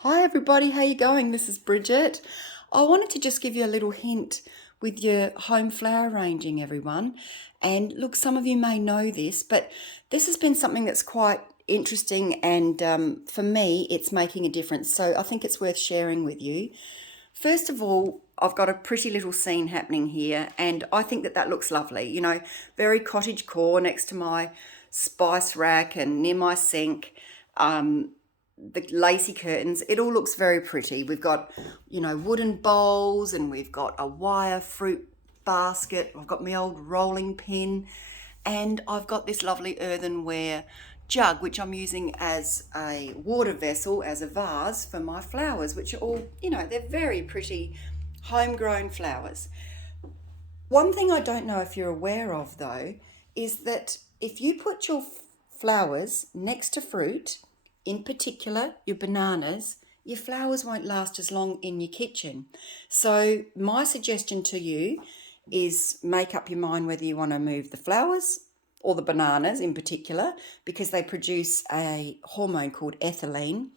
Hi everybody, how you going? This is Brigette. I wanted to just give you a little hint with your home flower arranging, everyone. And look, some of you may know this, but this has been something that's quite interesting, and for me, it's making a difference. So I think it's worth sharing with you. First of all, I've got a pretty little scene happening here, and I think that looks lovely. You know, very cottage core next to my spice rack and near my sink. The lacy curtains, it all looks very pretty. We've got, wooden bowls, and we've got a wire fruit basket. I've got my old rolling pin, and I've got this lovely earthenware jug, which I'm using as a water vessel, as a vase for my flowers, which are all, they're very pretty homegrown flowers. One thing I don't know if you're aware of, though, is that if you put your flowers next to fruit, in particular your bananas, your flowers won't last as long in your kitchen. So my suggestion to you is make up your mind whether you want to move the flowers or the bananas in particular, because they produce a hormone called ethylene,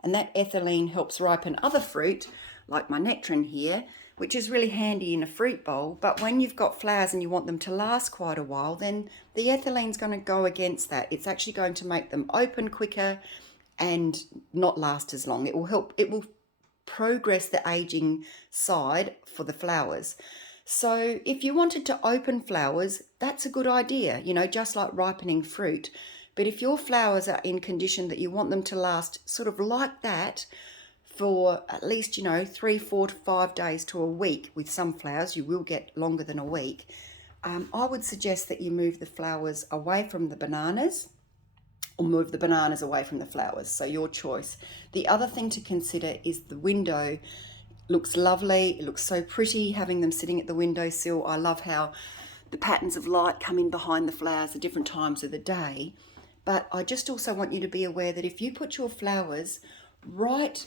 and that ethylene helps ripen other fruit, like my nectarine here, which is really handy in a fruit bowl. But when you've got flowers and you want them to last quite a while, then the ethylene's going to go against that. It's actually going to make them open quicker and not last as long. It will progress the aging side for the flowers. So if you wanted to open flowers, that's a good idea, just like ripening fruit. But if your flowers are in condition that you want them to last sort of like that for at least, 3, 4 to 5 days to a week, with some flowers, you will get longer than a week. I would suggest that you move the flowers away from the bananas, or move the bananas away from the flowers. So your choice. The other thing to consider is the window. Looks lovely. It looks so pretty having them sitting at the windowsill. I love how the patterns of light come in behind the flowers at different times of the day. But I just also want you to be aware that if you put your flowers right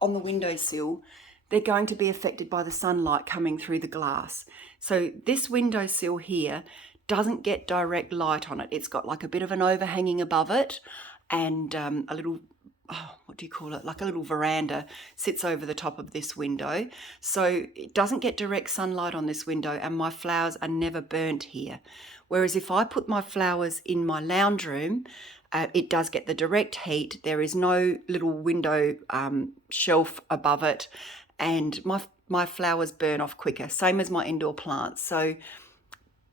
on the windowsill, they're going to be affected by the sunlight coming through the glass. So this windowsill here doesn't get direct light on it. It's got like a bit of an overhanging above it, and a little, what do you call it? Like a little veranda sits over the top of this window. So it doesn't get direct sunlight on this window, and my flowers are never burnt here. Whereas if I put my flowers in my lounge room, it does get the direct heat. There is no little window shelf above it, and my flowers burn off quicker, same as my indoor plants. So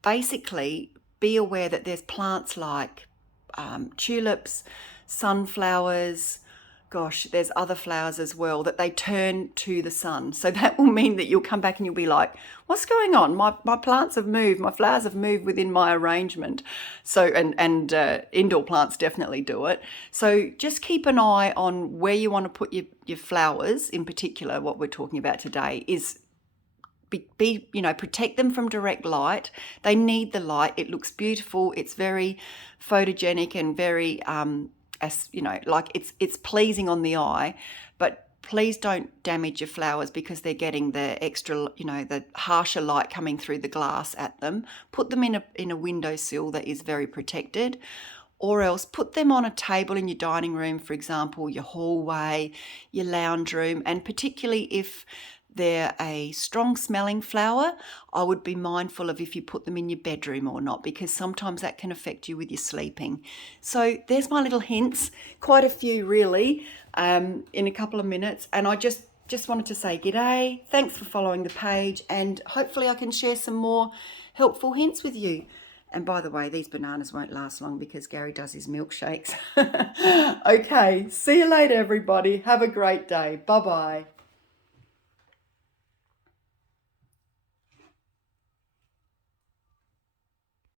basically, be aware that there's plants like tulips, sunflowers, there's other flowers as well, that they turn to the sun. So that will mean that you'll come back and you'll be like, what's going on? My plants have moved, my flowers have moved within my arrangement. So, and indoor plants definitely do it. So just keep an eye on where you want to put your flowers. In particular, what we're talking about today is protect them from direct light. They need the light. It looks beautiful. It's very photogenic and very like it's pleasing on the eye. But please don't damage your flowers because they're getting the extra, the harsher light coming through the glass at them. Put them in a windowsill that is very protected, or else put them on a table in your dining room, for example, your hallway, your lounge room. And particularly if they're a strong smelling flower, I would be mindful of if you put them in your bedroom or not, because sometimes that can affect you with your sleeping. So there's my little hints, quite a few really, in a couple of minutes. And I just wanted to say g'day, thanks for following the page, and hopefully I can share some more helpful hints with you. And by the way, these bananas won't last long because Gary does his milkshakes. Okay, see you later everybody. Have a great day. Bye-bye.